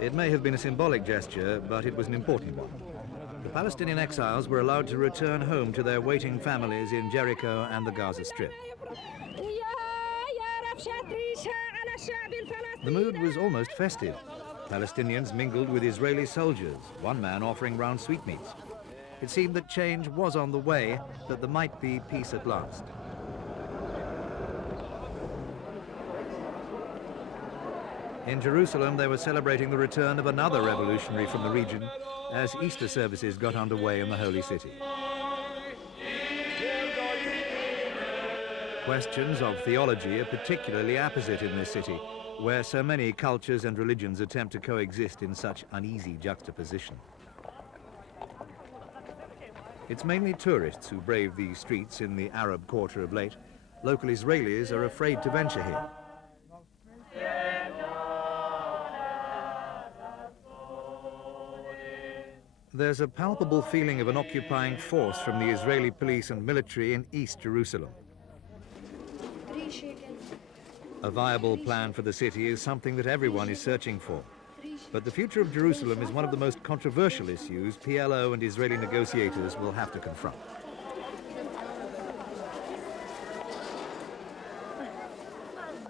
It may have been a symbolic gesture, but it was an important one. The Palestinian exiles were allowed to return home to their waiting families in Jericho and the Gaza Strip. The mood was almost festive. Palestinians mingled with Israeli soldiers, one man offering round sweetmeats. It seemed that change was on the way, that there might be peace at last. In Jerusalem, they were celebrating the return of another revolutionary from the region as Easter services got underway in the Holy City. Questions of theology are particularly apposite in this city, where so many cultures and religions attempt to coexist in such uneasy juxtaposition. It's mainly tourists who brave these streets in the Arab quarter of late. Local Israelis are afraid to venture here. There's a palpable feeling of an occupying force from the Israeli police and military in East Jerusalem. A viable plan for the city is something that everyone is searching for. But the future of Jerusalem is one of the most controversial issues PLO and Israeli negotiators will have to confront.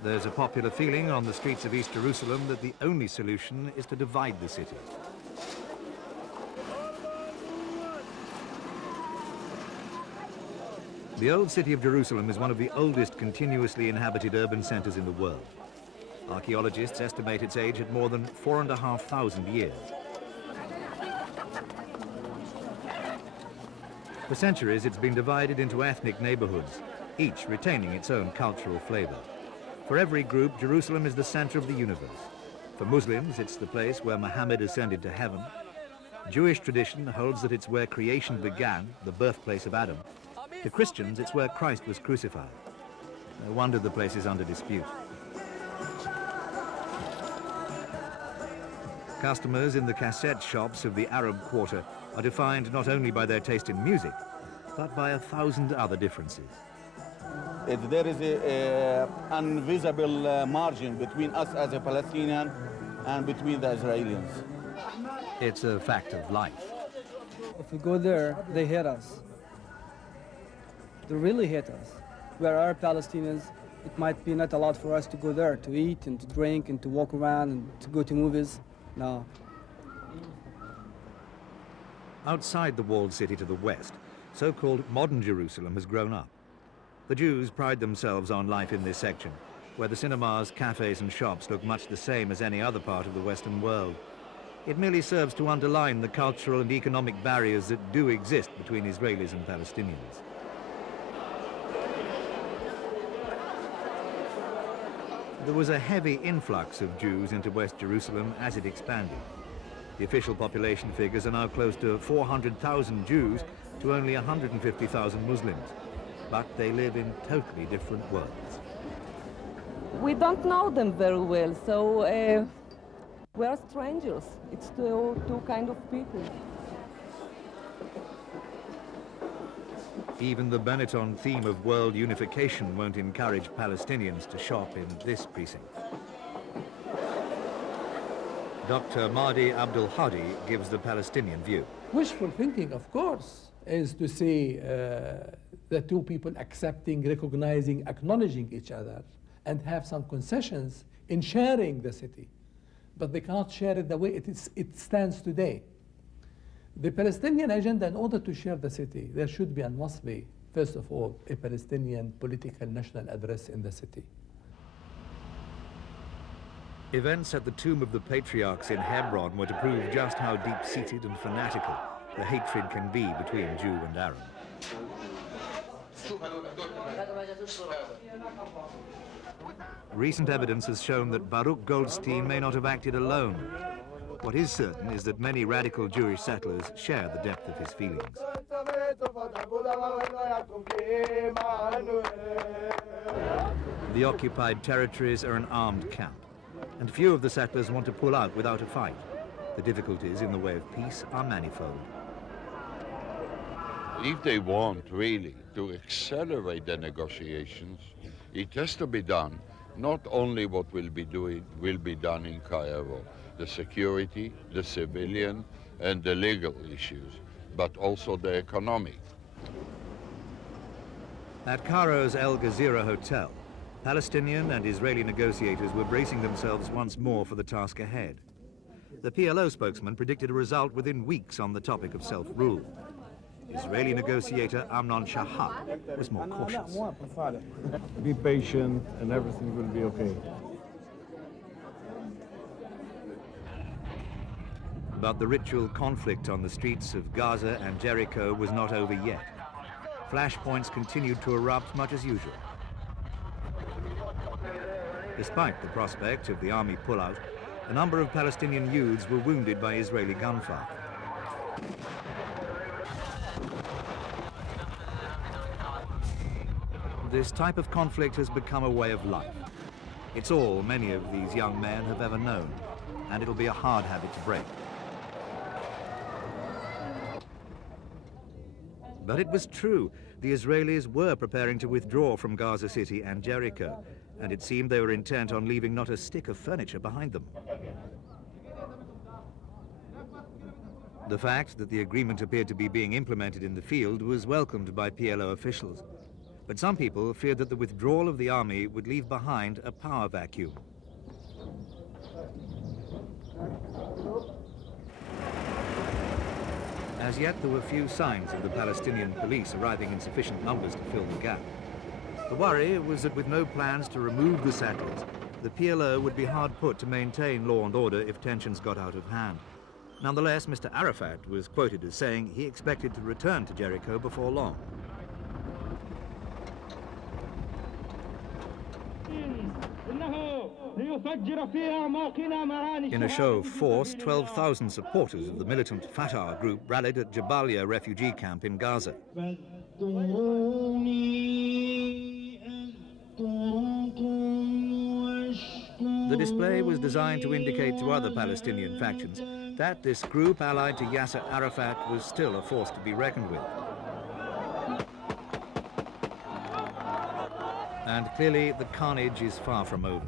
There's a popular feeling on the streets of East Jerusalem that the only solution is to divide the city. The old city of Jerusalem is one of the oldest continuously inhabited urban centers in the world. Archaeologists estimate its age at more than 4,500 years. For centuries, it's been divided into ethnic neighborhoods, each retaining its own cultural flavor. For every group, Jerusalem is the center of the universe. For Muslims, it's the place where Muhammad ascended to heaven. Jewish tradition holds that it's where creation began, the birthplace of Adam. To Christians, it's where Christ was crucified. No wonder the place is under dispute. Customers in the cassette shops of the Arab quarter are defined not only by their taste in music, but by 1,000 other differences. There is an invisible margin between us as a Palestinian and between the Israelis. It's a fact of life. If we go there, they hate us. They really hate us. We are Palestinians. It might be not allowed for us to go there to eat and to drink and to walk around and to go to movies. No. Outside the walled city to the west, so-called modern Jerusalem has grown up. The Jews pride themselves on life in this section, where the cinemas, cafes and shops look much the same as any other part of the Western world. It merely serves to underline the cultural and economic barriers that do exist between Israelis and Palestinians. There was a heavy influx of Jews into West Jerusalem as it expanded. The official population figures are now close to 400,000 Jews to only 150,000 Muslims. But they live in totally different worlds. We don't know them very well, so we're strangers. It's two kind of people. Even the Benetton theme of world unification won't encourage Palestinians to shop in this precinct. Dr. Madi Abdul Hadi gives the Palestinian view. Wishful thinking, of course, is to see the two people accepting, recognizing, acknowledging each other, and have some concessions in sharing the city. But they cannot share it the way it stands today. The Palestinian agenda, in order to share the city, there should be and must be, first of all, a Palestinian political national address in the city. Events at the Tomb of the Patriarchs in Hebron were to prove just how deep-seated and fanatical the hatred can be between Jew and Arab. Recent evidence has shown that Baruch Goldstein may not have acted alone. What is certain is that many radical Jewish settlers share the depth of his feelings. The occupied territories are an armed camp, and few of the settlers want to pull out without a fight. The difficulties in the way of peace are manifold. If they want really to accelerate the negotiations, it has to be done. Not only what will be done in Cairo, the security, the civilian, and the legal issues, but also the economic. At Cairo's El Gezira Hotel, Palestinian and Israeli negotiators were bracing themselves once more for the task ahead. The PLO spokesman predicted a result within weeks on the topic of self-rule. Israeli negotiator Amnon Shahak was more cautious. Be patient and everything will be okay. But the ritual conflict on the streets of Gaza and Jericho was not over yet. Flashpoints continued to erupt much as usual. Despite the prospect of the army pullout, a number of Palestinian youths were wounded by Israeli gunfire. This type of conflict has become a way of life. It's all many of these young men have ever known, and it'll be a hard habit to break. But it was true. The Israelis were preparing to withdraw from Gaza City and Jericho, and it seemed they were intent on leaving not a stick of furniture behind them. The fact that the agreement appeared to be being implemented in the field was welcomed by PLO officials. But some people feared that the withdrawal of the army would leave behind a power vacuum. As yet, there were few signs of the Palestinian police arriving in sufficient numbers to fill the gap. The worry was that with no plans to remove the settlers, the PLO would be hard put to maintain law and order if tensions got out of hand. Nonetheless, Mr. Arafat was quoted as saying he expected to return to Jericho before long. In a show of force, 12,000 supporters of the militant Fatah group rallied at Jabalia refugee camp in Gaza. The display was designed to indicate to other Palestinian factions that this group allied to Yasser Arafat was still a force to be reckoned with. And clearly, the carnage is far from over.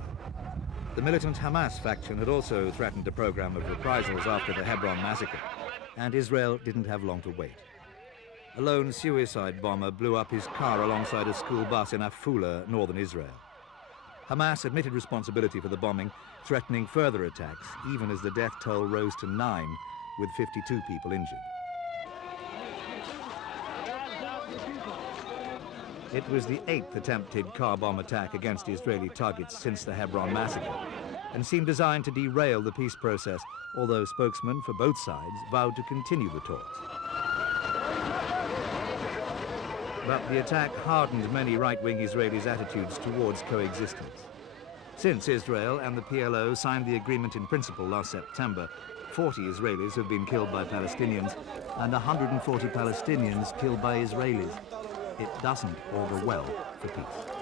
The militant Hamas faction had also threatened a program of reprisals after the Hebron massacre, and Israel didn't have long to wait. A lone suicide bomber blew up his car alongside a school bus in Afula, northern Israel. Hamas admitted responsibility for the bombing, threatening further attacks, even as the death toll rose to 9, with 52 people injured. It was the 8th attempted car bomb attack against Israeli targets since the Hebron massacre, and seemed designed to derail the peace process, although spokesmen for both sides vowed to continue the talks. But the attack hardened many right-wing Israelis' attitudes towards coexistence. Since Israel and the PLO signed the agreement in principle last September, 40 Israelis have been killed by Palestinians and 140 Palestinians killed by Israelis. It doesn't augur well for peace.